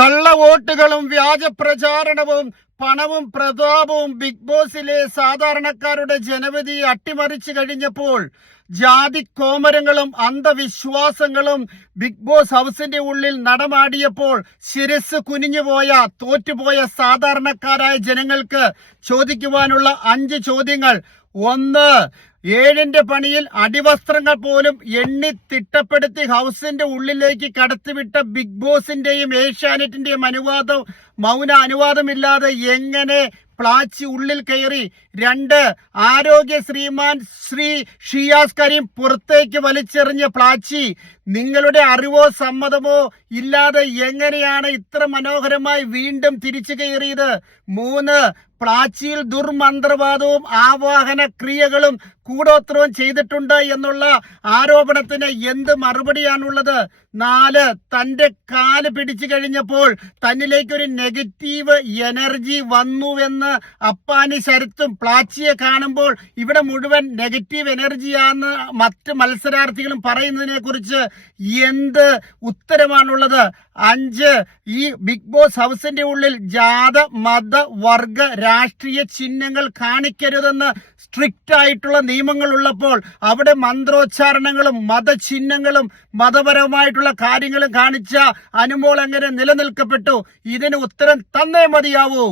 കള്ളവോട്ടുകളും വ്യാജ പ്രചാരണവും പണവും പ്രതാപവും ബിഗ് ബോസിലെ സാധാരണക്കാരുടെ ജനവിധിയെ അട്ടിമറിച്ചു കഴിഞ്ഞപ്പോൾ ജാതി കോമരങ്ങളും അന്ധവിശ്വാസങ്ങളും ബിഗ് ബോസ് ഹൗസിന്റെ ഉള്ളിൽ നടമാടിയപ്പോൾ ശിരസ് കുനിഞ്ഞുപോയ തോറ്റുപോയ സാധാരണക്കാരായ ജനങ്ങൾക്ക് ചോദിക്കുവാനുള്ള 5 ചോദ്യങ്ങൾ. 1. 7ന്റെ പണിയിൽ അടിവസ്ത്രങ്ങൾ പോലും എണ്ണി തിട്ടപ്പെടുത്തി ഹൗസിന്റെ ഉള്ളിലേക്ക് കടത്തിവിട്ട ബിഗ് ബോസിന്റെയും ഏഷ്യാനെറ്റിന്റെയും മൗന അനുവാദമില്ലാതെ എങ്ങനെ പ്ലാച്ചി ഉള്ളിൽ കയറി? 2. ആരോഗ്യ ശ്രീമാൻ ശ്രീ ഷിയാസ് കരീം പുറത്തേക്ക് വലിച്ചെറിഞ്ഞ പ്ലാച്ചി നിങ്ങളുടെ അറിവോ സമ്മതമോ ഇല്ലാതെ എങ്ങനെയാണ് ഇത്ര മനോഹരമായി വീണ്ടും തിരിച്ചു കയറിയത്? 3. പ്ലാച്ചിയിൽ ദുർമന്ത്രവാദവും ആവാഹന ക്രിയകളും കൂടോത്രവും ചെയ്തിട്ടുണ്ട് എന്നുള്ള ആരോപണത്തിന് എന്ത് മറുപടിയാണുള്ളത്? 4. തന്റെ കാല് പിടിച്ചു കഴിഞ്ഞപ്പോൾ തന്നിലേക്ക് ഒരു നെഗറ്റീവ് എനർജി വന്നുവെന്ന് അപ്പാനി ശരത്തും പ്ലാച്ചിയെ കാണുമ്പോൾ ഇവിടെ മുഴുവൻ നെഗറ്റീവ് എനർജിയാണെന്ന് മറ്റ് മത്സരാർത്ഥികളും പറയുന്നതിനെ കുറിച്ച് എന്ത് ഉത്തരമാണുള്ളത്? 5. ഈ ബിഗ് ബോസ് ഹൗസിന്റെ ഉള്ളിൽ ജാത മത വർഗ രാഷ്ട്രീയ ചിഹ്നങ്ങൾ കാണിക്കരുതെന്ന് സ്ട്രിക്റ്റ് ആയിട്ടുള്ള നിയമങ്ങൾ ഉള്ളപ്പോൾ അവിടെ മന്ത്രോച്ചാരണങ്ങളും മതചിഹ്നങ്ങളും മതപരമായിട്ടുള്ള കാര്യങ്ങളും കാണിച്ച അനുമോൾ എങ്ങനെ നിലനിൽക്കപ്പെട്ടു? ഇതിന് ഉത്തരം തന്നേ മതിയാവൂ.